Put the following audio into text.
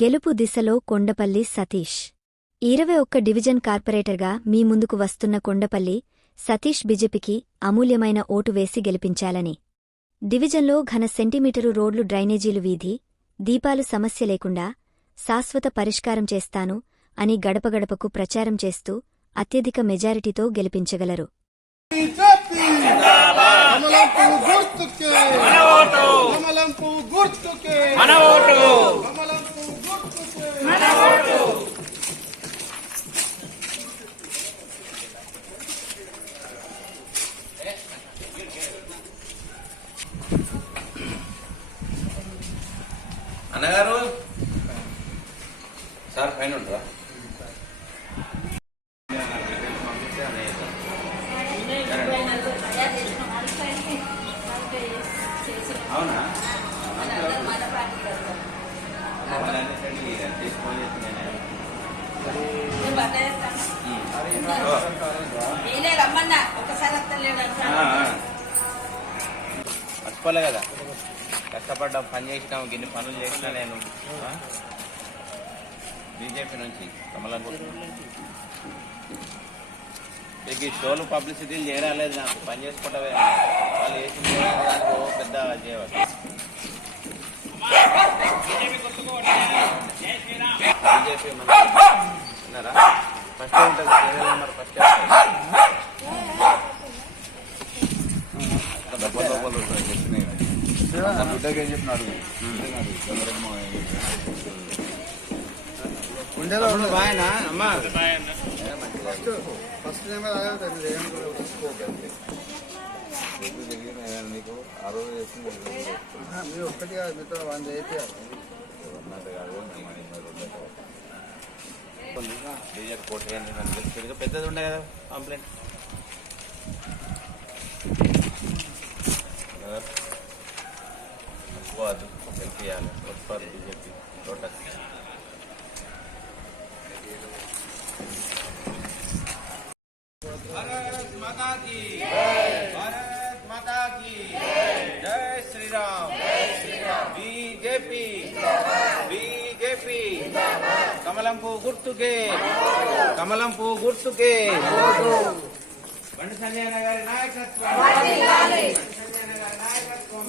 గెలుపు దిశలో కొండపల్లి సతీష్ 21 డివిజన్ కార్పొరేటర్గా మీ ముందుకు వస్తున్న కొండపల్లి సతీష్ బీజేపీకి అమూల్యమైన ఓటు వేసి గెలిపించాలని డివిజన్లో ఘన సెంటీమీటరు రోడ్లు డ్రైనేజీలు వీధి దీపాలు సమస్య లేకుండా శాశ్వత పరిష్కారం చేస్తాను అని గడపగడపకు ప్రచారం చేస్తూ అత్యధిక మెజారిటీతో గెలిపించగలరు. అన్నగారు సార్ పైన ఉంటారా? అవునా? మర్చిపోలే కదా, కష్టపడ్డాం, పని చేసినాం, గిన్ని పనులు చేసినా. నేను బీజేపీ నుంచి కమలాపూర్. మీకు ఈ షోలు పబ్లిసిటీలు చేయరాలేదు, నాకు పని చేసుకోవటమే. వాళ్ళు చేసి పెద్ద చేయవాలి. బీజేపీ విన్నారా? ఫస్ట్ ఉంటుంది, సీరియల్ నెంబర్ ఫస్ట్ బిడ్డకి ఏం చెప్పినాడు బాయనా అమ్మా? ఫస్ట్ నీకు 60 చేసింది మీరు ఒక్కటిగా మీతో 100 అయిపోయారు. పెద్దది ఉండే కదా కంప్లైంట్. వద్దు హెల్ప్ చేయాలి. For BJP lotus. Bharat Mata కీ భారత్ మాతా కీ జై శ్రీరామ్. బీజేపీ బీజేపీ కమలంపు గుర్తుకే, కమలంపు గుర్తుకే. బండి సంజయ్ గారి నాయకత్వం, బండి సంజయ్ గారి నాయకత్వం.